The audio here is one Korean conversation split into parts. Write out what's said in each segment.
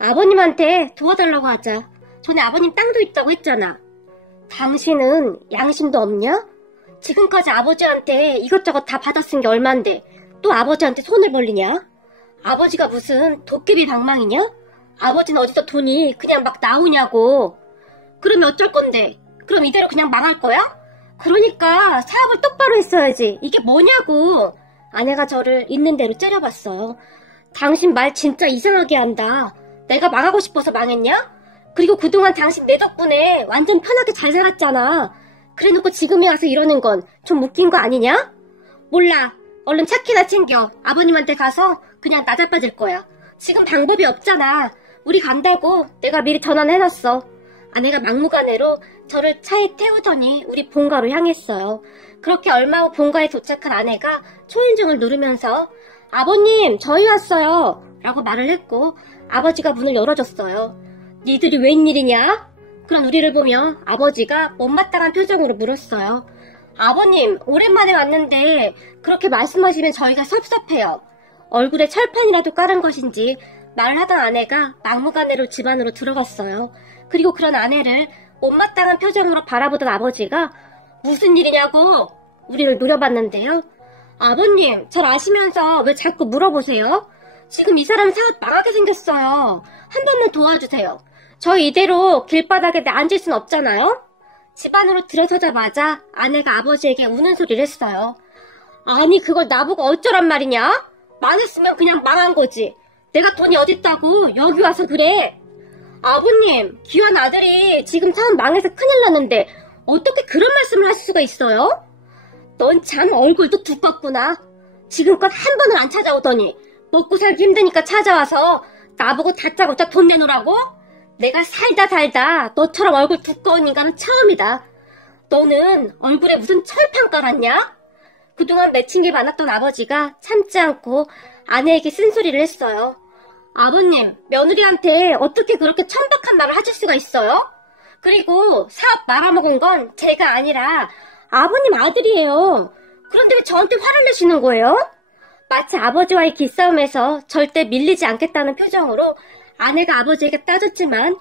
아버님한테 도와달라고 하자. 전에 아버님 땅도 있다고 했잖아. 당신은 양심도 없냐? 지금까지 아버지한테 이것저것 다 받아쓴 게 얼만데 또 아버지한테 손을 벌리냐? 아버지가 무슨 도깨비 방망이냐? 아버지는 어디서 돈이 그냥 막 나오냐고. 그러면 어쩔 건데? 그럼 이대로 그냥 망할 거야? 그러니까 사업을 똑바로 했어야지. 이게 뭐냐고. 아내가 저를 있는 대로 째려봤어요. 당신 말 진짜 이상하게 한다. 내가 망하고 싶어서 망했냐? 그리고 그동안 당신 내 덕분에 완전 편하게 잘 살았잖아. 그래놓고 지금에 와서 이러는 건 좀 웃긴 거 아니냐? 몰라. 얼른 차키나 챙겨. 아버님한테 가서 그냥 나자빠질 거야. 지금 방법이 없잖아. 우리 간다고 내가 미리 전화는 해놨어. 아내가 막무가내로 저를 차에 태우더니 우리 본가로 향했어요. 그렇게 얼마 후 본가에 도착한 아내가 초인종을 누르면서 아버님 저희 왔어요 라고 말을 했고 아버지가 문을 열어줬어요. 니들이 웬일이냐? 그런 우리를 보며 아버지가 못마땅한 표정으로 물었어요. 아버님 오랜만에 왔는데 그렇게 말씀하시면 저희가 섭섭해요. 얼굴에 철판이라도 깔은 것인지 말하던 아내가 막무가내로 집 안으로 들어갔어요. 그리고 그런 아내를 못마땅한 표정으로 바라보던 아버지가 무슨 일이냐고 우리를 노려봤는데요. 아버님 잘 아시면서 왜 자꾸 물어보세요? 지금 이 사람 사업 망하게 생겼어요. 한 번만 도와주세요. 저희 이대로 길바닥에 앉을 순 없잖아요? 집 안으로 들어서자마자 아내가 아버지에게 우는 소리를 했어요. 아니 그걸 나보고 어쩌란 말이냐? 망했으면 그냥 망한 거지. 내가 돈이 어딨다고 여기 와서 그래. 아버님 귀한 아들이 지금 사업 망해서 큰일 났는데 어떻게 그런 말씀을 하실 수가 있어요? 넌 참 얼굴도 두껍구나. 지금껏 한 번을 안 찾아오더니 먹고 살기 힘드니까 찾아와서 나보고 다짜고짜 돈 내놓으라고? 내가 살다 너처럼 얼굴 두꺼운 인간은 처음이다. 너는 얼굴에 무슨 철판 깔았냐? 그동안 맺힌 게 많았던 아버지가 참지 않고 아내에게 쓴소리를 했어요. 아버님, 며느리한테 어떻게 그렇게 천박한 말을 하실 수가 있어요? 그리고 사업 말아먹은 건 제가 아니라 아버님 아들이에요. 그런데 왜 저한테 화를 내시는 거예요? 마치 아버지와의 기싸움에서 절대 밀리지 않겠다는 표정으로 아내가 아버지에게 따졌지만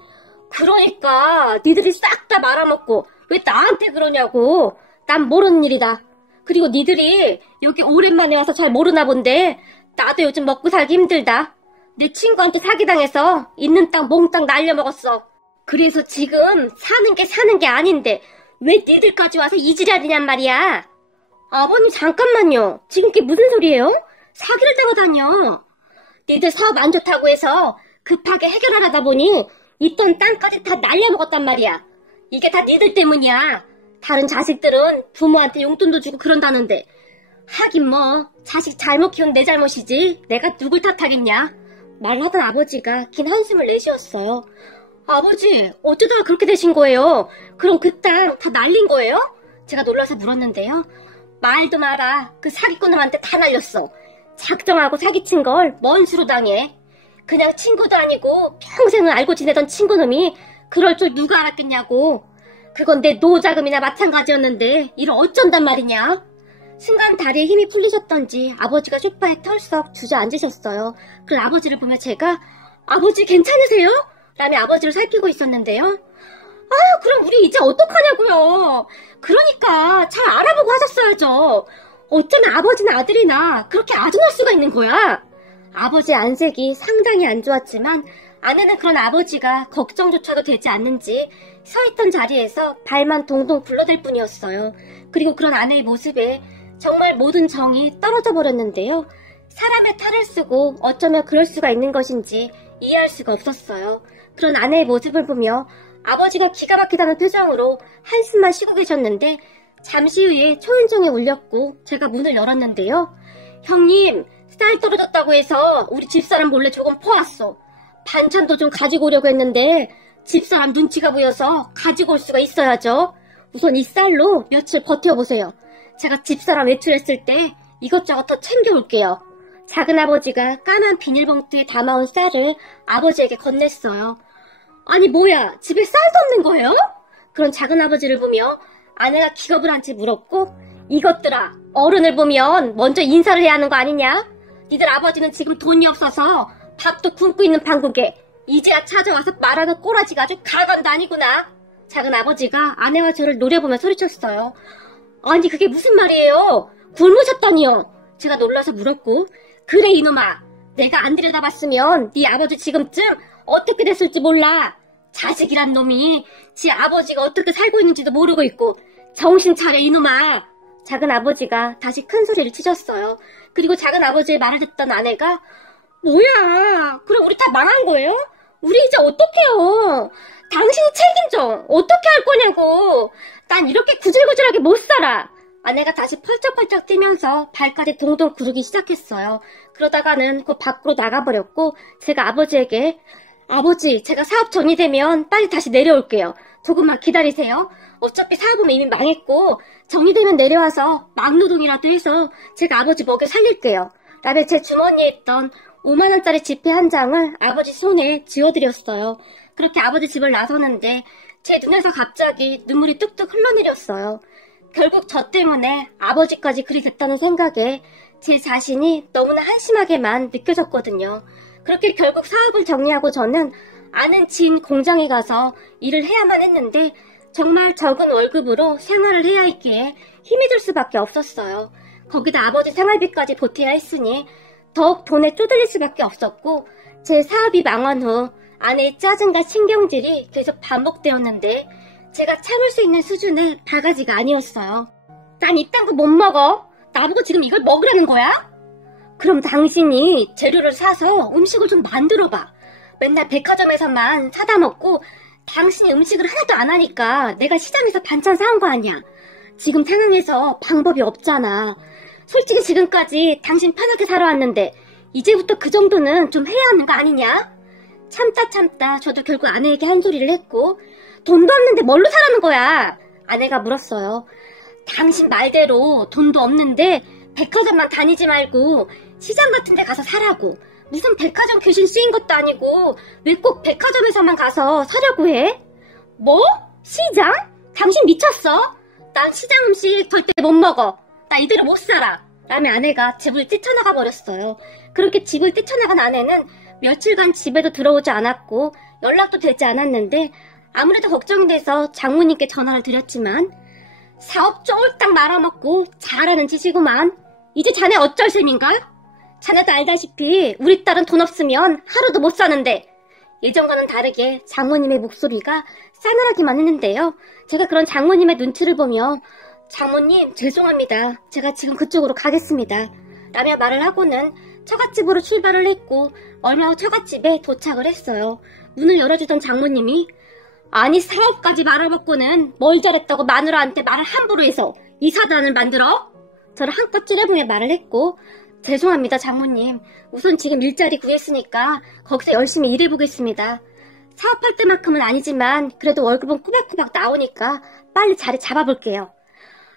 그러니까 니들이 싹 다 말아먹고 왜 나한테 그러냐고. 난 모르는 일이다. 그리고 니들이 여기 오랜만에 와서 잘 모르나 본데 나도 요즘 먹고 살기 힘들다. 내 친구한테 사기당해서 있는 땅 몽땅 날려먹었어. 그래서 지금 사는 게 아닌데 왜 니들까지 와서 이지랄이냔 말이야. 아버님 잠깐만요. 지금 그게 무슨 소리예요? 사기를 당하다뇨. 니들 사업 안 좋다고 해서 급하게 해결하려다 보니 있던 땅까지 다 날려먹었단 말이야. 이게 다 니들 때문이야. 다른 자식들은 부모한테 용돈도 주고 그런다는데 하긴 뭐 자식 잘못 키운 내 잘못이지 내가 누굴 탓하겠냐. 말하던 아버지가 긴 한숨을 내쉬었어요. 아버지 어쩌다가 그렇게 되신 거예요? 그럼 그 땅 다 날린 거예요? 제가 놀라서 물었는데요. 말도 마라. 그 사기꾼놈한테 다 날렸어. 작정하고 사기친 걸 뭔 수로 당해. 그냥 친구도 아니고 평생을 알고 지내던 친구놈이 그럴 줄 누가 알았겠냐고. 그건 내 노자금이나 마찬가지였는데 이를 어쩐단 말이냐. 순간 다리에 힘이 풀리셨던지 아버지가 소파에 털썩 주저앉으셨어요. 그런 아버지를 보며 제가 아버지 괜찮으세요? 라며 아버지를 살피고 있었는데요. 아 그럼 우리 이제 어떡하냐고요. 그러니까 잘 알아보고 하셨어야죠. 어쩌면 아버지나 아들이나 그렇게 아둔할 수가 있는 거야. 아버지의 안색이 상당히 안 좋았지만 아내는 그런 아버지가 걱정조차도 되지 않는지 서있던 자리에서 발만 동동 굴러댈 뿐이었어요. 그리고 그런 아내의 모습에 정말 모든 정이 떨어져 버렸는데요. 사람의 탈을 쓰고 어쩌면 그럴 수가 있는 것인지 이해할 수가 없었어요. 그런 아내의 모습을 보며 아버지가 기가 막히다는 표정으로 한숨만 쉬고 계셨는데 잠시 후에 초인종이 울렸고 제가 문을 열었는데요. 형님, 쌀 떨어졌다고 해서 우리 집사람 몰래 조금 퍼왔어. 반찬도 좀 가지고 오려고 했는데 집사람 눈치가 보여서 가지고 올 수가 있어야죠. 우선 이 쌀로 며칠 버텨보세요. 제가 집사람 외출했을 때 이것저것 더 챙겨올게요. 작은아버지가 까만 비닐봉투에 담아온 쌀을 아버지에게 건넸어요. 아니 뭐야, 집에 쌀도 없는 거예요? 그런 작은아버지를 보며 아내가 기겁을 한 채 물었고, 이것들아, 어른을 보면 먼저 인사를 해야 하는 거 아니냐? 니들 아버지는 지금 돈이 없어서 밥도 굶고 있는 판국에 이제야 찾아와서 말하는 꼬라지가 아주 가관도 아니구나. 작은 아버지가 아내와 저를 노려보며 소리쳤어요. 아니 그게 무슨 말이에요? 굶으셨다니요. 제가 놀라서 물었고, 그래 이놈아, 내가 안 들여다봤으면 네 아버지 지금쯤 어떻게 됐을지 몰라. 자식이란 놈이 지 아버지가 어떻게 살고 있는지도 모르고 있고. 정신 차려 이놈아. 작은 아버지가 다시 큰 소리를 치셨어요. 그리고 작은 아버지의 말을 듣던 아내가, 뭐야, 그럼 우리 다 망한 거예요? 우리 이제 어떡해요? 당신이 책임져. 어떻게 할 거냐고. 난 이렇게 구질구질하게 못 살아. 아내가 다시 펄쩍펄쩍 뛰면서 발까지 동동 구르기 시작했어요. 그러다가는 곧 밖으로 나가버렸고, 제가 아버지에게, 아버지, 제가 사업 정리되면 빨리 다시 내려올게요. 조금만 기다리세요. 어차피 사업은 이미 망했고 정리되면 내려와서 막노동이라도 해서 제가 아버지 먹여 살릴게요. 라며 제 주머니에 있던 5만원짜리 지폐 한 장을 아버지 손에 쥐어드렸어요. 그렇게 아버지 집을 나서는데 제 눈에서 갑자기 눈물이 뚝뚝 흘러내렸어요. 결국 저 때문에 아버지까지 그리 됐다는 생각에 제 자신이 너무나 한심하게만 느껴졌거든요. 그렇게 결국 사업을 정리하고 저는 아는 지인 공장에 가서 일을 해야만 했는데 정말 적은 월급으로 생활을 해야 했기에 힘이 들 수밖에 없었어요. 거기다 아버지 생활비까지 보태야 했으니 더욱 돈에 쪼들릴 수밖에 없었고, 제 사업이 망한 후 아내의 짜증과 신경질이 계속 반복되었는데 제가 참을 수 있는 수준의 바가지가 아니었어요. 난 이딴 거 못 먹어. 나보고 지금 이걸 먹으라는 거야? 그럼 당신이 재료를 사서 음식을 좀 만들어봐. 맨날 백화점에서만 사다 먹고 당신이 음식을 하나도 안 하니까 내가 시장에서 반찬 사온 거 아니야. 지금 상황에서 방법이 없잖아. 솔직히 지금까지 당신 편하게 살아왔는데 이제부터 그 정도는 좀 해야 하는 거 아니냐? 참다 저도 결국 아내에게 한 소리를 했고, 돈도 없는데 뭘로 사라는 거야? 아내가 물었어요. 당신 말대로 돈도 없는데 백화점만 다니지 말고 시장 같은 데 가서 사라고. 무슨 백화점 귀신 쓰인 것도 아니고 왜 꼭 백화점에서만 가서 사려고 해? 뭐? 시장? 당신 미쳤어? 난 시장 음식 절대 못 먹어. 나 이대로 못 살아. 라며 아내가 집을 뛰쳐나가 버렸어요. 그렇게 집을 뛰쳐나간 아내는 며칠간 집에도 들어오지 않았고 연락도 되지 않았는데 아무래도 걱정이 돼서 장모님께 전화를 드렸지만, 사업 쫄딱 말아먹고 잘하는 짓이구만. 이제 자네 어쩔 셈인가? 자네도 알다시피 우리 딸은 돈 없으면 하루도 못 사는데. 예전과는 다르게 장모님의 목소리가 싸늘하기만 했는데요. 제가 그런 장모님의 눈치를 보며, 장모님 죄송합니다. 제가 지금 그쪽으로 가겠습니다. 라며 말을 하고는 처갓집으로 출발을 했고 얼마 후 처갓집에 도착을 했어요. 문을 열어주던 장모님이, 아니 사업까지 말아먹고는 뭘 잘했다고 마누라한테 말을 함부로 해서 이 사단을 만들어? 저를 한껏 찌려보며 말을 했고, 죄송합니다 장모님. 우선 지금 일자리 구했으니까 거기서 열심히 일해보겠습니다. 사업할 때만큼은 아니지만 그래도 월급은 꼬박꼬박 나오니까 빨리 자리 잡아볼게요.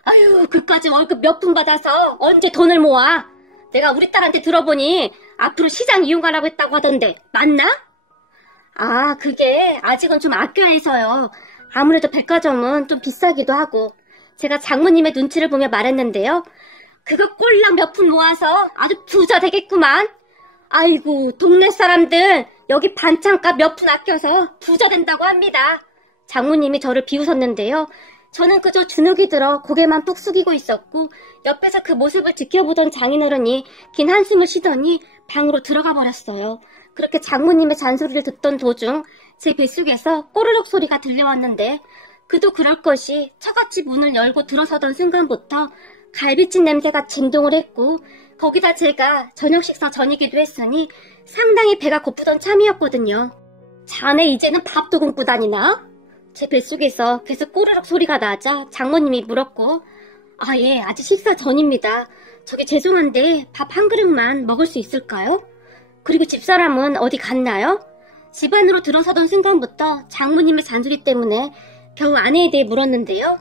아유, 그까지 월급 몇 푼 받아서 언제 돈을 모아? 내가 우리 딸한테 들어보니 앞으로 시장 이용하라고 했다고 하던데 맞나? 아, 그게 아직은 좀 아껴야 해서요. 아무래도 백화점은 좀 비싸기도 하고. 제가 장모님의 눈치를 보며 말했는데요. 그거 꼴랑 몇 푼 모아서 아주 부자 되겠구만. 아이고, 동네 사람들 여기 반찬값 몇 푼 아껴서 부자 된다고 합니다. 장모님이 저를 비웃었는데요. 저는 그저 주눅이 들어 고개만 푹 숙이고 있었고, 옆에서 그 모습을 지켜보던 장인어른이 긴 한숨을 쉬더니 방으로 들어가 버렸어요. 그렇게 장모님의 잔소리를 듣던 도중 제 뱃속에서 꼬르륵 소리가 들려왔는데, 그도 그럴 것이 처갓집 문을 열고 들어서던 순간부터 갈비찜 냄새가 진동을 했고, 거기다 제가 저녁 식사 전이기도 했으니 상당히 배가 고프던 참이었거든요. 자네 이제는 밥도 굶고 다니나? 제 뱃속에서 계속 꼬르륵 소리가 나자 장모님이 물었고, 아, 예, 아직 식사 전입니다. 저기 죄송한데 밥 한 그릇만 먹을 수 있을까요? 그리고 집사람은 어디 갔나요? 집 안으로 들어서던 순간부터 장모님의 잔소리 때문에 겨우 아내에 대해 물었는데요.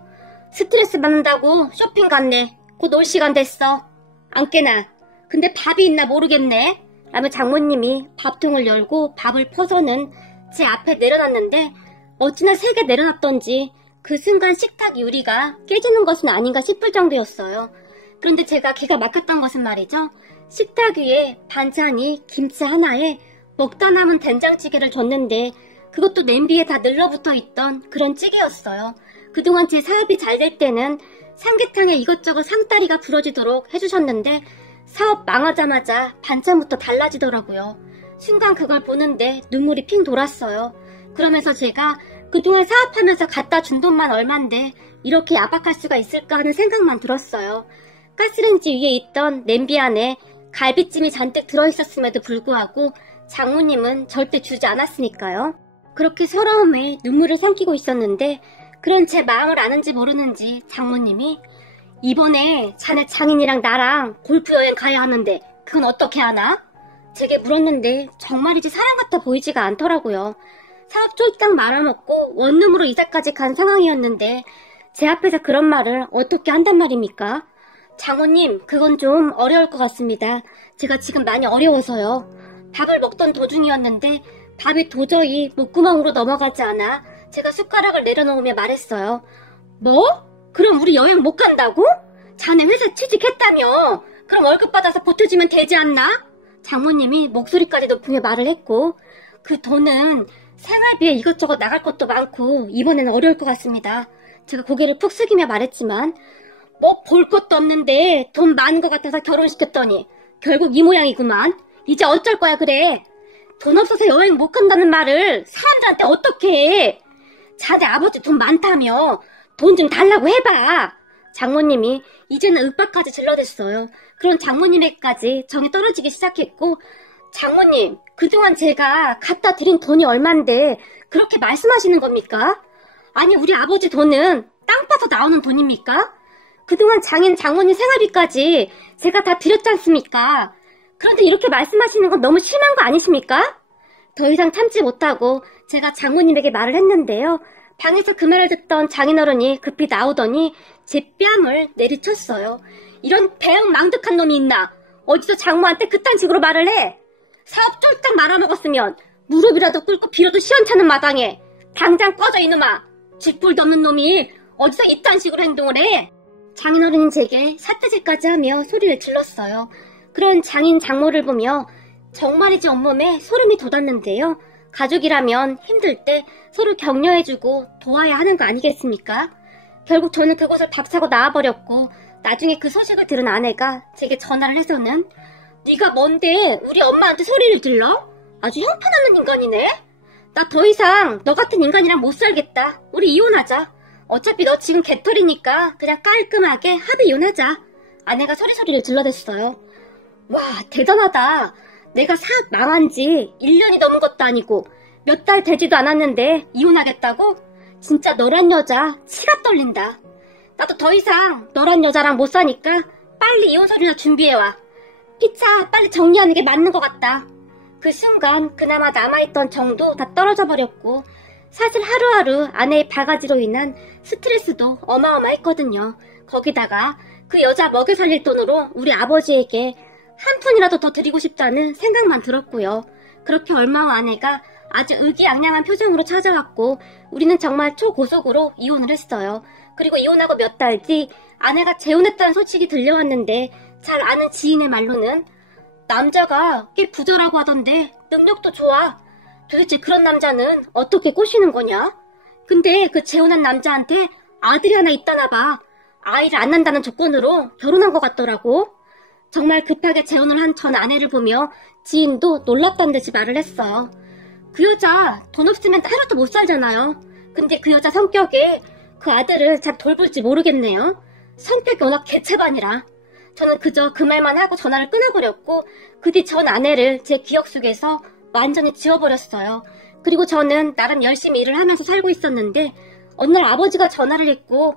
스트레스 받는다고 쇼핑 갔네. 곧 올 시간 됐어. 안 깨나. 근데 밥이 있나 모르겠네. 라며 장모님이 밥통을 열고 밥을 퍼서는 제 앞에 내려놨는데, 어찌나 세게 내려놨던지 그 순간 식탁 유리가 깨지는 것은 아닌가 싶을 정도였어요. 그런데 제가 기가 막혔던 것은 말이죠. 식탁 위에 반찬이 김치 하나에 먹다 남은 된장찌개를 줬는데 그것도 냄비에 다 늘러붙어 있던 그런 찌개였어요. 그동안 제 사업이 잘 될 때는 삼계탕에 이것저것 상다리가 부러지도록 해주셨는데 사업 망하자마자 반찬부터 달라지더라고요. 순간 그걸 보는데 눈물이 핑 돌았어요. 그러면서 제가 그동안 사업하면서 갖다 준 돈만 얼만데 이렇게 야박할 수가 있을까 하는 생각만 들었어요. 가스레인지 위에 있던 냄비 안에 갈비찜이 잔뜩 들어있었음에도 불구하고 장모님은 절대 주지 않았으니까요. 그렇게 서러움에 눈물을 삼키고 있었는데 그런 제 마음을 아는지 모르는지 장모님이 이번에 자네 장인이랑 나랑 골프 여행 가야 하는데 그건 어떻게 하나? 제게 물었는데 정말이지 사람 같아 보이지가 않더라고요. 사업 쫄딱 말아먹고 원룸으로 이사까지 간 상황이었는데 제 앞에서 그런 말을 어떻게 한단 말입니까? 장모님, 그건 좀 어려울 것 같습니다. 제가 지금 많이 어려워서요. 밥을 먹던 도중이었는데 밥이 도저히 목구멍으로 넘어가지 않아 제가 숟가락을 내려놓으며 말했어요. 뭐? 그럼 우리 여행 못 간다고? 자네 회사 취직했다며? 그럼 월급 받아서 보태주면 되지 않나? 장모님이 목소리까지 높이며 말을 했고 그 돈은 생활비에 이것저것 나갈 것도 많고 이번에는 어려울 것 같습니다. 제가 고개를 푹 숙이며 말했지만 뭐 볼 것도 없는데 돈 많은 것 같아서 결혼시켰더니 결국 이 모양이구만. 이제 어쩔 거야 그래. 돈 없어서 여행 못 간다는 말을 사람들한테 어떻게 해. 자네 아버지 돈 많다며 돈 좀 달라고 해봐. 장모님이 이제는 윽박까지 질러댔어요. 그런 장모님에게까지 정이 떨어지기 시작했고 장모님, 그동안 제가 갖다 드린 돈이 얼만데 그렇게 말씀하시는 겁니까? 아니 우리 아버지 돈은 땅 파서 나오는 돈입니까? 그동안 장모님 생활비까지 제가 다 드렸지 않습니까? 그런데 이렇게 말씀하시는 건 너무 심한 거 아니십니까? 더 이상 참지 못하고 제가 장모님에게 말을 했는데요. 방에서 그 말을 듣던 장인어른이 급히 나오더니 제 뺨을 내리쳤어요. 이런 배은망덕한 놈이 있나? 어디서 장모한테 그딴 식으로 말을 해? 사업 쫄딱 말아먹었으면 무릎이라도 꿇고 빌어도 시원찮은 마당에 당장 꺼져 이놈아. 쥐뿔도 없는 놈이 어디서 이딴 식으로 행동을 해? 장인어른은 제게 사태질까지 하며 소리를 질렀어요. 그런 장인 장모를 보며 정말이지 온몸에 소름이 돋았는데요. 가족이라면 힘들 때 서로 격려해주고 도와야 하는 거 아니겠습니까? 결국 저는 그곳을 밥 사고 나와버렸고 나중에 그 소식을 들은 아내가 제게 전화를 해서는 네가 뭔데 우리 엄마한테 소리를 질러? 아주 형편없는 인간이네? 나 더 이상 너 같은 인간이랑 못 살겠다. 우리 이혼하자. 어차피 너 지금 개털이니까 그냥 깔끔하게 합의 이혼하자. 아내가 소리를 질러댔어요. 와, 대단하다. 내가 사업 망한 지 1년이 넘은 것도 아니고 몇 달 되지도 않았는데 이혼하겠다고? 진짜 너란 여자 치가 떨린다. 나도 더 이상 너란 여자랑 못 사니까 빨리 이혼 서류나 준비해와. 피차 빨리 정리하는 게 맞는 것 같다. 그 순간 그나마 남아있던 정도 다 떨어져 버렸고 사실 하루하루 아내의 바가지로 인한 스트레스도 어마어마했거든요. 거기다가 그 여자 먹여 살릴 돈으로 우리 아버지에게 한 푼이라도 더 드리고 싶다는 생각만 들었고요. 그렇게 얼마 후 아내가 아주 의기양양한 표정으로 찾아왔고 우리는 정말 초고속으로 이혼을 했어요. 그리고 이혼하고 몇 달 뒤 아내가 재혼했다는 소식이 들려왔는데 잘 아는 지인의 말로는 남자가 꽤 부자라고 하던데 능력도 좋아. 도대체 그런 남자는 어떻게 꼬시는 거냐? 근데 그 재혼한 남자한테 아들이 하나 있다나 봐. 아이를 안 낳는다는 조건으로 결혼한 것 같더라고. 정말 급하게 재혼을 한 전 아내를 보며 지인도 놀랍다는 듯이 말을 했어요. 그 여자 돈 없으면 하루도 못 살잖아요. 근데 그 여자 성격이 그 아들을 잘 돌볼지 모르겠네요. 성격이 워낙 개체반이라. 저는 그저 그 말만 하고 전화를 끊어버렸고 그 뒤 전 아내를 제 기억 속에서 완전히 지워버렸어요. 그리고 저는 나름 열심히 일을 하면서 살고 있었는데 어느 날 아버지가 전화를 했고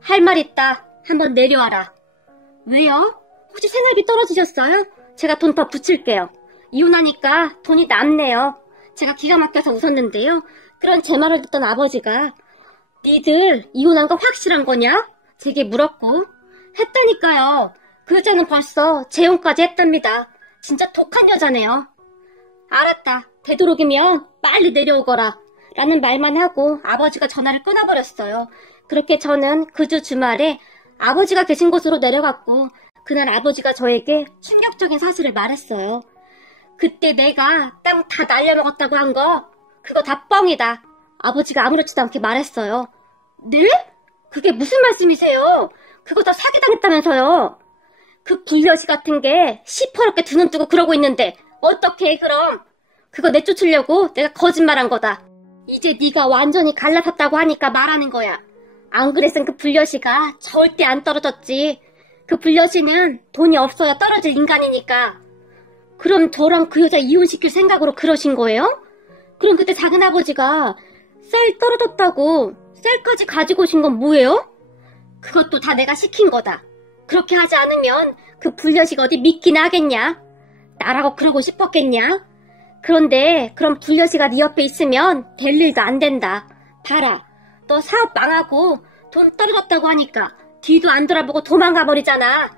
할 말 있다. 한번 내려와라. 왜요? 혹시 생활비 떨어지셨어요? 제가 돈 더 붙일게요. 이혼하니까 돈이 남네요. 제가 기가 막혀서 웃었는데요. 그런 제 말을 듣던 아버지가 니들 이혼한 거 확실한 거냐? 제게 물었고 했다니까요. 그 여자는 벌써 재혼까지 했답니다. 진짜 독한 여자네요. 알았다. 되도록이면 빨리 내려오거라. 라는 말만 하고 아버지가 전화를 끊어버렸어요. 그렇게 저는 그 주 주말에 아버지가 계신 곳으로 내려갔고 그날 아버지가 저에게 충격적인 사실을 말했어요. 그때 내가 땅 다 날려먹었다고 한 거, 그거 다 뻥이다. 아버지가 아무렇지도 않게 말했어요. 네? 그게 무슨 말씀이세요? 그거 다 사기당했다면서요. 그 불려시 같은 게 시퍼렇게 두 눈 뜨고 그러고 있는데 어떻게 해 그럼? 그거 내쫓으려고 내가 거짓말한 거다. 이제 네가 완전히 갈라섰다고 하니까 말하는 거야. 안 그랬으면 그 불려시가 절대 안 떨어졌지. 그 불려시는 돈이 없어야 떨어질 인간이니까. 그럼 저랑 그 여자 이혼시킬 생각으로 그러신 거예요? 그럼 그때 작은아버지가 쌀 떨어졌다고 쌀까지 가지고 오신 건 뭐예요? 그것도 다 내가 시킨 거다. 그렇게 하지 않으면 그 불려시가 어디 믿기나 하겠냐? 나라고 그러고 싶었겠냐? 그런데 그럼 불려시가 네 옆에 있으면 될 일도 안 된다. 봐라, 너 사업 망하고 돈 떨어졌다고 하니까 뒤도 안 돌아보고 도망가 버리잖아.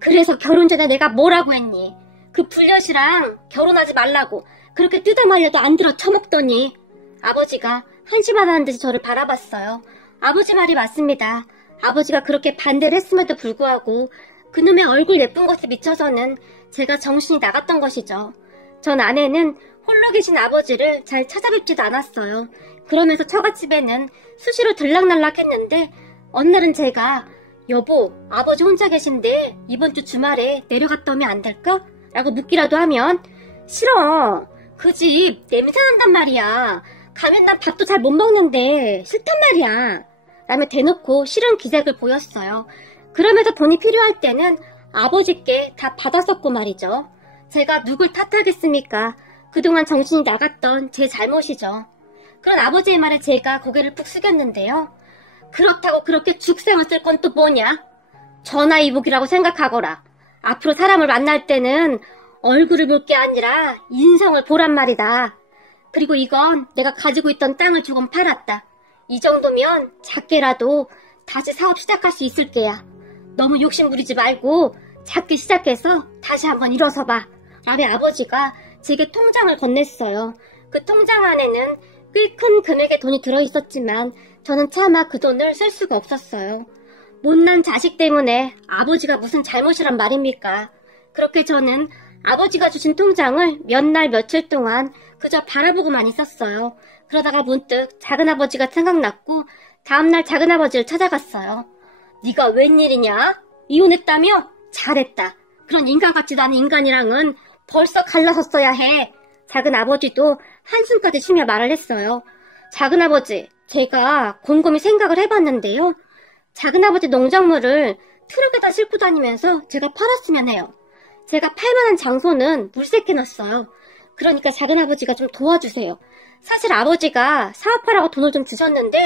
그래서 결혼 전에 내가 뭐라고 했니? 그 불려시랑 결혼하지 말라고 그렇게 뜯어말려도 안 들어 처먹더니. 아버지가 한심하다는 듯이 저를 바라봤어요. 아버지 말이 맞습니다. 아버지가 그렇게 반대를 했음에도 불구하고 그놈의 얼굴 예쁜 것에 미쳐서는 제가 정신이 나갔던 것이죠. 전 아내는 홀로 계신 아버지를 잘 찾아뵙지도 않았어요. 그러면서 처갓집에는 수시로 들락날락했는데 어느 날은 제가 여보, 아버지 혼자 계신데 이번 주 주말에 내려갔다 오면 안 될까? 라고 묻기라도 하면 싫어. 그 집 냄새난단 말이야. 가면 난 밥도 잘 못 먹는데 싫단 말이야. 라며 대놓고 싫은 기색을 보였어요. 그러면서 돈이 필요할 때는 아버지께 다 받았었고 말이죠. 제가 누굴 탓하겠습니까? 그동안 정신이 나갔던 제 잘못이죠. 그런 아버지의 말에 제가 고개를 푹 숙였는데요. 그렇다고 그렇게 죽생을 쓸 건 또 뭐냐? 전화위복이라고 생각하거라. 앞으로 사람을 만날 때는 얼굴을 볼 게 아니라 인성을 보란 말이다. 그리고 이건 내가 가지고 있던 땅을 조금 팔았다. 이 정도면 작게라도 다시 사업 시작할 수 있을 게야. 너무 욕심 부리지 말고 작게 시작해서 다시 한번 일어서봐. 라며 아버지가 제게 통장을 건넸어요. 그 통장 안에는 꽤 큰 금액의 돈이 들어있었지만 저는 차마 그 돈을 쓸 수가 없었어요. 못난 자식 때문에 아버지가 무슨 잘못이란 말입니까? 그렇게 저는 아버지가 주신 통장을 몇 날 며칠 동안 그저 바라보고만 있었어요. 그러다가 문득 작은아버지가 생각났고 다음날 작은아버지를 찾아갔어요. 네가 웬일이냐? 이혼했다며? 잘했다. 그런 인간 같지도 않은 인간이랑은 벌써 갈라섰어야 해. 작은아버지도 한숨까지 쉬며 말을 했어요. 작은아버지, 제가 곰곰이 생각을 해봤는데요. 작은아버지 농작물을 트럭에다 싣고 다니면서 제가 팔았으면 해요. 제가 팔만한 장소는 물색해놨어요. 그러니까 작은아버지가 좀 도와주세요. 사실 아버지가 사업하라고 돈을 좀 주셨는데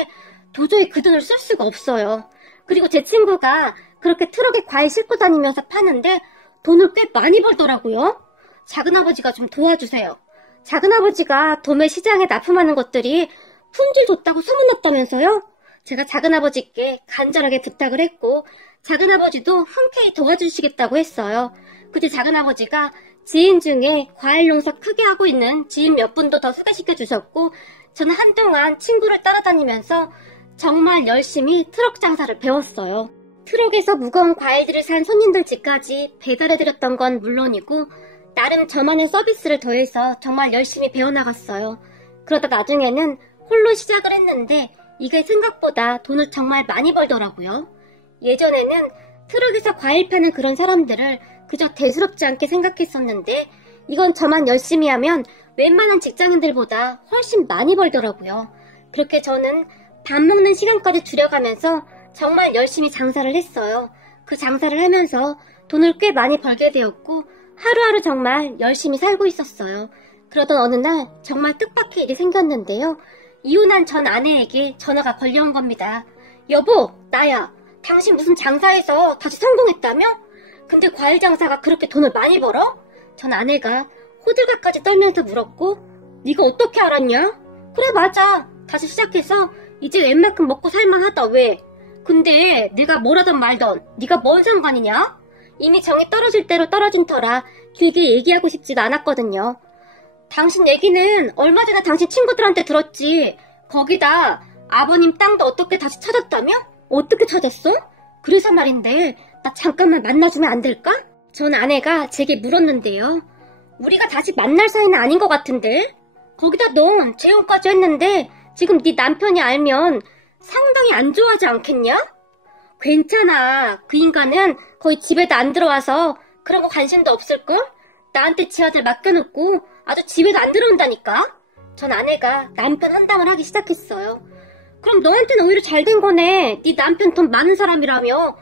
도저히 그 돈을 쓸 수가 없어요. 그리고 제 친구가 그렇게 트럭에 과일 싣고 다니면서 파는데 돈을 꽤 많이 벌더라고요. 작은아버지가 좀 도와주세요. 작은아버지가 도매 시장에 납품하는 것들이 품질 좋다고 소문났다면서요? 제가 작은아버지께 간절하게 부탁을 했고 작은아버지도 흔쾌히 도와주시겠다고 했어요. 그때 작은아버지가 지인 중에 과일 농사 크게 하고 있는 지인 몇 분도 더 소개시켜 주셨고 저는 한동안 친구를 따라다니면서 정말 열심히 트럭 장사를 배웠어요. 트럭에서 무거운 과일들을 산 손님들 집까지 배달해드렸던 건 물론이고 나름 저만의 서비스를 더해서 정말 열심히 배워나갔어요. 그러다 나중에는 홀로 시작을 했는데 이게 생각보다 돈을 정말 많이 벌더라고요. 예전에는 트럭에서 과일 파는 그런 사람들을 그저 대수롭지 않게 생각했었는데 이건 저만 열심히 하면 웬만한 직장인들보다 훨씬 많이 벌더라고요. 그렇게 저는 밥 먹는 시간까지 줄여가면서 정말 열심히 장사를 했어요. 그 장사를 하면서 돈을 꽤 많이 벌게 되었고 하루하루 정말 열심히 살고 있었어요. 그러던 어느 날 정말 뜻밖의 일이 생겼는데요. 이혼한 전 아내에게 전화가 걸려온 겁니다. 여보, 나야. 당신 무슨 장사에서 다시 성공했다며? 근데 과일 장사가 그렇게 돈을 많이 벌어? 전 아내가 호들갑까지 떨면서 물었고 네가 어떻게 알았냐? 그래 맞아. 다시 시작해서 이제 웬만큼 먹고 살만하다. 왜? 근데 내가 뭐라던 말던 네가 뭔 상관이냐? 이미 정이 떨어질 대로 떨어진 터라 길게 얘기하고 싶지도 않았거든요. 당신 얘기는 얼마 전에 당신 친구들한테 들었지. 거기다 아버님 땅도 어떻게 다시 찾았다며? 어떻게 찾았어? 그래서 말인데 나 잠깐만 만나주면 안 될까? 전 아내가 제게 물었는데요. 우리가 다시 만날 사이는 아닌 것 같은데? 거기다 넌 재혼까지 했는데 지금 네 남편이 알면 상당히 안 좋아하지 않겠냐? 괜찮아. 그 인간은 거의 집에도 안 들어와서 그런 거 관심도 없을걸? 나한테 지 아들 맡겨놓고 아주 집에도 안 들어온다니까? 전 아내가 남편 한담을 하기 시작했어요. 그럼 너한테는 오히려 잘 된 거네. 네 남편 돈 많은 사람이라며.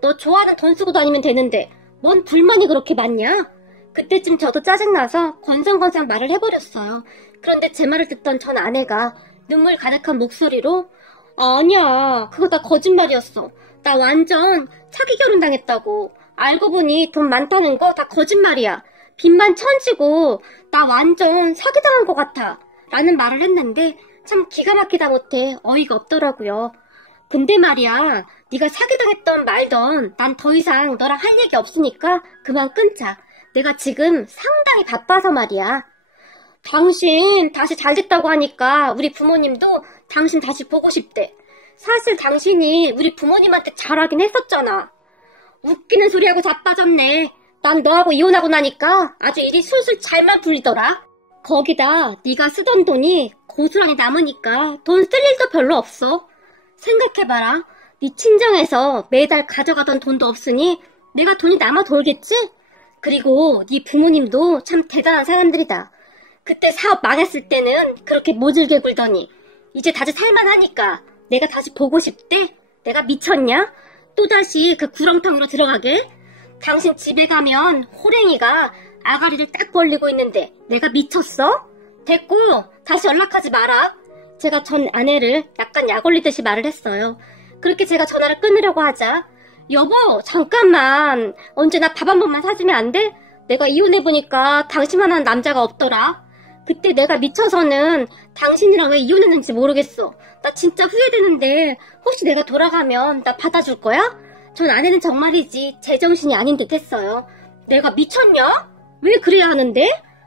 너 좋아하는 돈 쓰고 다니면 되는데 뭔 불만이 그렇게 많냐? 그때쯤 저도 짜증나서 건성건성 말을 해버렸어요. 그런데 제 말을 듣던 전 아내가 눈물 가득한 목소리로 아니야, 그거 다 거짓말이었어. 나 완전 사기 결혼 당했다고. 알고 보니 돈 많다는 거 다 거짓말이야. 빚만 천지고 나 완전 사기당한 것 같아. 라는 말을 했는데 참 기가 막히다 못해 어이가 없더라고요. 근데 말이야, 네가 사기당했던 말던 난 더 이상 너랑 할 얘기 없으니까 그만 끊자. 내가 지금 상당히 바빠서 말이야. 당신 다시 잘 됐다고 하니까 우리 부모님도 당신 다시 보고 싶대. 사실 당신이 우리 부모님한테 잘하긴 했었잖아. 웃기는 소리하고 자빠졌네. 난 너하고 이혼하고 나니까 아주 일이 술술 잘만 풀리더라. 거기다 네가 쓰던 돈이 고스란히 남으니까 돈 쓸 일도 별로 없어. 생각해봐라. 네 친정에서 매달 가져가던 돈도 없으니 내가 돈이 남아 돌겠지? 그리고 네 부모님도 참 대단한 사람들이다. 그때 사업 망했을 때는 그렇게 모질게 굴더니 이제 다시 살만하니까 내가 다시 보고 싶대? 내가 미쳤냐? 또다시 그 구렁텅이로 들어가게? 당신 집에 가면 호랭이가 아가리를 딱 벌리고 있는데 내가 미쳤어? 됐고 다시 연락하지 마라. 제가 전 아내를 약간 약 올리듯이 말을 했어요. 그렇게 제가 전화를 끊으려고 하자 여보 잠깐만 언제 나 밥 한 번만 사주면 안 돼? 내가 이혼해보니까 당신만한 남자가 없더라. 그때 내가 미쳐서는 당신이랑 왜 이혼했는지 모르겠어. 나 진짜 후회되는데 혹시 내가 돌아가면 나 받아줄 거야? 전 아내는 정말이지 제정신이 아닌 듯 했어요. 내가 미쳤냐? 왜 그래야 하는데?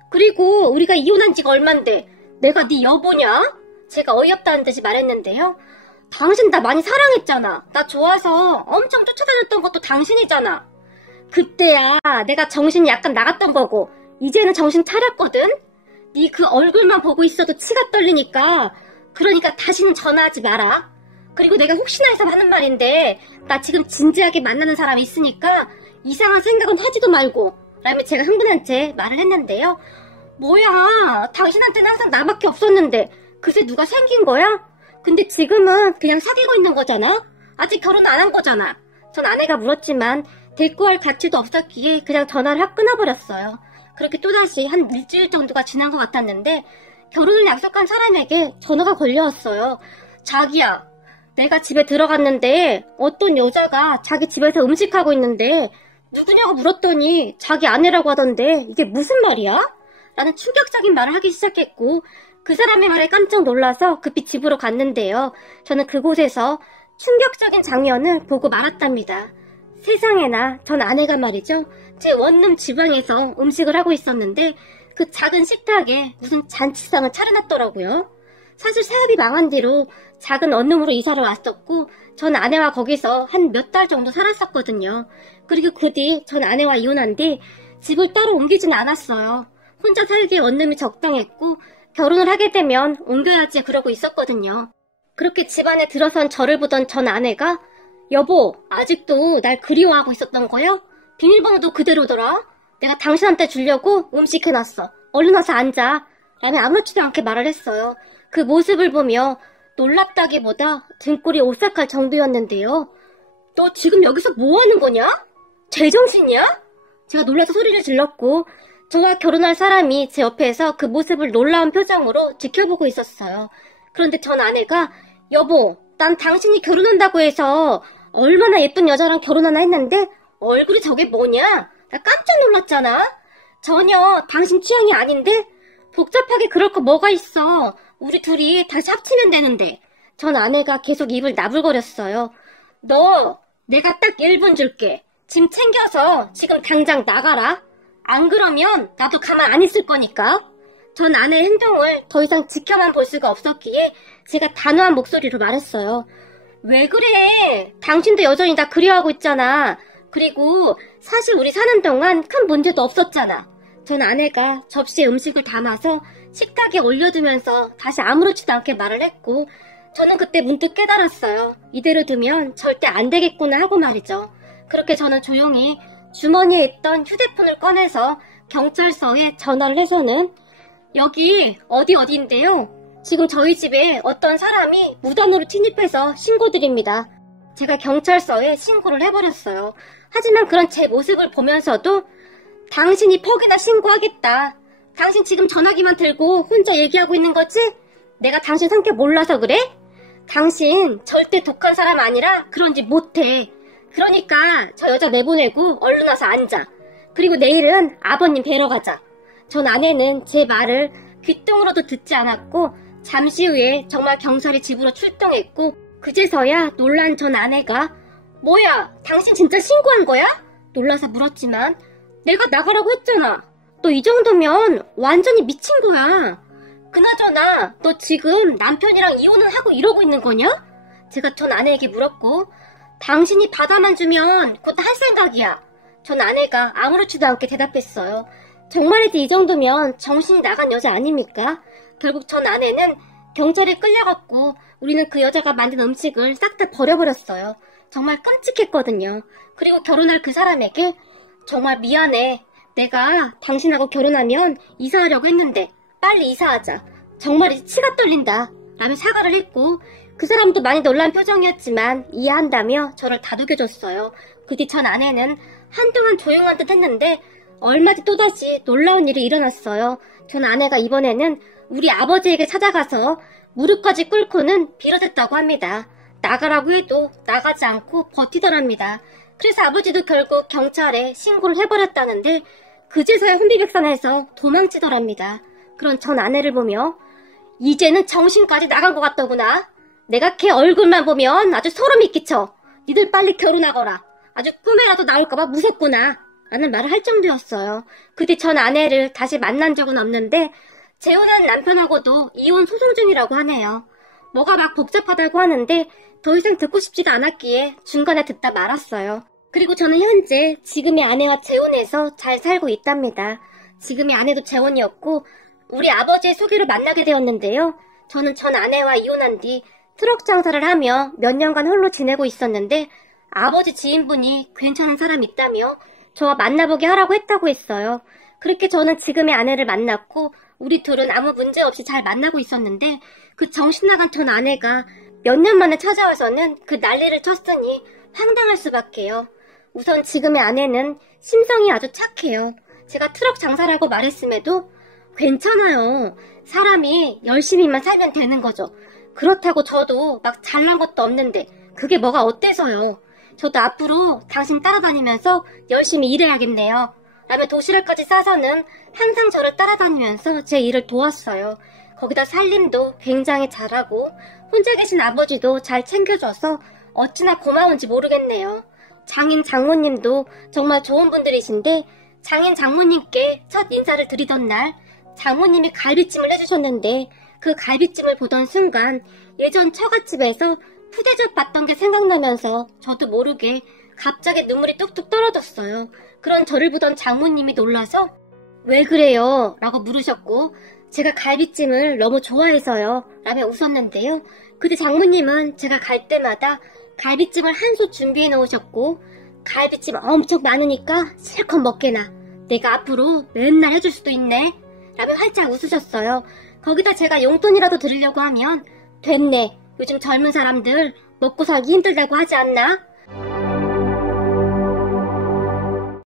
그리고 우리가 이혼한 지가 얼만데 내가 네 여보냐? 제가 어이없다는 듯이 말했는데요. 당신 나 많이 사랑했잖아. 나 좋아서 엄청 쫓아다녔던 것도 당신이잖아. 그때야 내가 정신이 약간 나갔던 거고 이제는 정신 차렸거든? 네 그 얼굴만 보고 있어도 치가 떨리니까 그러니까 다시는 전화하지 마라. 그리고 내가 혹시나 해서 하는 말인데 나 지금 진지하게 만나는 사람이 있으니까 이상한 생각은 하지도 말고 라며 제가 흥분한 채 말을 했는데요. 뭐야 당신한테는 항상 나밖에 없었는데 그새 누가 생긴 거야? 근데 지금은 그냥 사귀고 있는 거잖아? 아직 결혼 안 한 거잖아. 전 아내가 물었지만 대꾸할 가치도 없었기에 그냥 전화를 확 끊어버렸어요. 그렇게 또다시 한 일주일 정도가 지난 것 같았는데 결혼을 약속한 사람에게 전화가 걸려왔어요. 자기야, 내가 집에 들어갔는데 어떤 여자가 자기 집에서 음식하고 있는데 누구냐고 물었더니 자기 아내라고 하던데 이게 무슨 말이야? 라는 충격적인 말을 하기 시작했고 그 사람의 말에 깜짝 놀라서 급히 집으로 갔는데요. 저는 그곳에서 충격적인 장면을 보고 말았답니다. 세상에나 전 아내가 말이죠. 제 원룸 지방에서 음식을 하고 있었는데 그 작은 식탁에 무슨 잔치상을 차려놨더라고요. 사실 사업이 망한 뒤로 작은 원룸으로 이사를 왔었고 전 아내와 거기서 한 몇 달 정도 살았었거든요. 그리고 그 뒤 전 아내와 이혼한 뒤 집을 따로 옮기진 않았어요. 혼자 살기에 원룸이 적당했고 결혼을 하게 되면 옮겨야지 그러고 있었거든요. 그렇게 집안에 들어선 저를 보던 전 아내가 여보, 아직도 날 그리워하고 있었던 거야? 비밀번호도 그대로더라. 내가 당신한테 주려고 음식 해놨어. 얼른 와서 앉아. 라며 아무렇지도 않게 말을 했어요. 그 모습을 보며 놀랍다기보다 등골이 오싹할 정도였는데요. 너 지금 여기서 뭐 하는 거냐? 제정신이야? 제가 놀라서 소리를 질렀고 저와 결혼할 사람이 제 옆에서 그 모습을 놀라운 표정으로 지켜보고 있었어요. 그런데 전 아내가 여보, 난 당신이 결혼한다고 해서 얼마나 예쁜 여자랑 결혼하나 했는데 얼굴이 저게 뭐냐? 나 깜짝 놀랐잖아. 전혀 당신 취향이 아닌데? 복잡하게 그럴 거 뭐가 있어. 우리 둘이 다시 합치면 되는데. 전 아내가 계속 입을 나불거렸어요. 너 내가 딱 1분 줄게. 짐 챙겨서 지금 당장 나가라. 안 그러면 나도 가만 안 있을 거니까. 전 아내의 행동을 더 이상 지켜만 볼 수가 없었기에 제가 단호한 목소리로 말했어요. 왜 그래? 당신도 여전히 나 그리워하고 있잖아. 그리고 사실 우리 사는 동안 큰 문제도 없었잖아. 전 아내가 접시에 음식을 담아서 식탁에 올려두면서 다시 아무렇지도 않게 말을 했고, 저는 그때 문득 깨달았어요. 이대로 두면 절대 안 되겠구나 하고 말이죠. 그렇게 저는 조용히 주머니에 있던 휴대폰을 꺼내서 경찰서에 전화를 해서는 여기 어디인데요. 지금 저희 집에 어떤 사람이 무단으로 침입해서 신고드립니다. 제가 경찰서에 신고를 해버렸어요. 하지만 그런 제 모습을 보면서도 당신이 퍽이나 신고하겠다. 당신 지금 전화기만 들고 혼자 얘기하고 있는 거지? 내가 당신 성격 몰라서 그래? 당신 절대 독한 사람 아니라 그런 짓 못해. 그러니까 저 여자 내보내고 얼른 와서 앉아. 그리고 내일은 아버님 뵈러 가자. 전 아내는 제 말을 귓등으로도 듣지 않았고 잠시 후에 정말 경찰이 집으로 출동했고 그제서야 놀란 전 아내가 뭐야 당신 진짜 신고한 거야? 놀라서 물었지만 내가 나가라고 했잖아. 너 이 정도면 완전히 미친 거야. 그나저나 너 지금 남편이랑 이혼은 하고 이러고 있는 거냐? 제가 전 아내에게 물었고 당신이 받아만 주면 곧 할 생각이야. 전 아내가 아무렇지도 않게 대답했어요. 정말이지 이 정도면 정신이 나간 여자 아닙니까? 결국 전 아내는 경찰에 끌려갔고 우리는 그 여자가 만든 음식을 싹 다 버려버렸어요. 정말 끔찍했거든요. 그리고 결혼할 그 사람에게 정말 미안해. 내가 당신하고 결혼하면 이사하려고 했는데 빨리 이사하자. 정말 이제 치가 떨린다. 라며 사과를 했고 그 사람도 많이 놀란 표정이었지만 이해한다며 저를 다독여줬어요. 그 뒤 전 아내는 한동안 조용한 듯 했는데 얼마 뒤 또다시 놀라운 일이 일어났어요. 전 아내가 이번에는 우리 아버지에게 찾아가서 무릎까지 꿇고는 빌어댔다고 합니다. 나가라고 해도 나가지 않고 버티더랍니다. 그래서 아버지도 결국 경찰에 신고를 해버렸다는데 그제서야 혼비백산해서 도망치더랍니다. 그런 전 아내를 보며 이제는 정신까지 나간 것 같더구나. 내가 걔 얼굴만 보면 아주 소름이 끼쳐. 니들 빨리 결혼하거라. 아주 꿈에라도 나올까봐 무섭구나. 라는 말을 할 정도였어요. 그 뒤 전 아내를 다시 만난 적은 없는데 재혼한 남편하고도 이혼 소송 중이라고 하네요. 뭐가 막 복잡하다고 하는데 더 이상 듣고 싶지가 않았기에 중간에 듣다 말았어요. 그리고 저는 현재 지금의 아내와 재혼해서 잘 살고 있답니다. 지금의 아내도 재혼이었고 우리 아버지의 소개로 만나게 되었는데요. 저는 전 아내와 이혼한 뒤 트럭 장사를 하며 몇 년간 홀로 지내고 있었는데 아버지 지인분이 괜찮은 사람 있다며 저와 만나보게 하라고 했다고 했어요. 그렇게 저는 지금의 아내를 만났고 우리 둘은 아무 문제 없이 잘 만나고 있었는데 그 정신나간 전 아내가 몇 년 만에 찾아와서는 그 난리를 쳤으니 황당할 수밖에요. 우선 지금의 아내는 심성이 아주 착해요. 제가 트럭 장사라고 말했음에도 괜찮아요. 사람이 열심히만 살면 되는 거죠. 그렇다고 저도 막 잘난 것도 없는데 그게 뭐가 어때서요. 저도 앞으로 당신 따라다니면서 열심히 일해야겠네요. 라며 도시락까지 싸서는 항상 저를 따라다니면서 제 일을 도왔어요. 거기다 살림도 굉장히 잘하고 혼자 계신 아버지도 잘 챙겨줘서 어찌나 고마운지 모르겠네요. 장인 장모님도 정말 좋은 분들이신데 장인 장모님께 첫 인사를 드리던 날 장모님이 갈비찜을 해주셨는데 그 갈비찜을 보던 순간 예전 처갓집에서 푸대접 봤던 게 생각나면서 저도 모르게 갑자기 눈물이 뚝뚝 떨어졌어요. 그런 저를 보던 장모님이 놀라서 왜 그래요? 라고 물으셨고 제가 갈비찜을 너무 좋아해서요 라며 웃었는데요. 그때 장모님은 제가 갈 때마다 갈비찜을 한 솥 준비해 놓으셨고 갈비찜 엄청 많으니까 실컷 먹게나 내가 앞으로 맨날 해줄 수도 있네 라며 활짝 웃으셨어요. 거기다 제가 용돈이라도 드리려고 하면 됐네 요즘 젊은 사람들 먹고 살기 힘들다고 하지 않나?